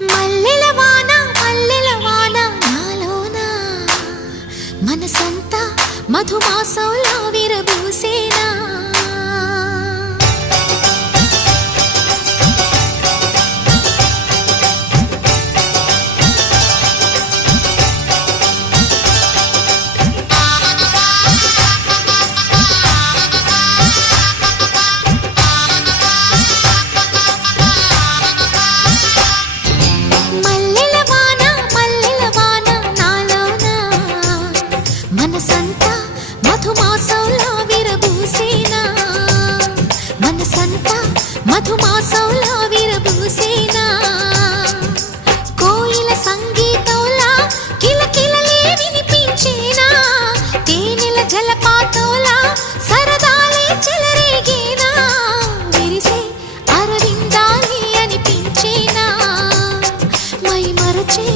మల్లెల వాన నాలోన మనసంతా మధుమాసంలా విరబూసేనా మనసంతా మధుమాసంలా విరబూసేనా మనసంతా మధుమాసంలా విరబూసేనా కోయిల సంగీతంలా కిలకిలలే వినిపించేనా తేనెల జలపాతంలా సరదాలే చెలరేగేనా విరిసే అరవిందాలే అనిపించేనా మై మరచే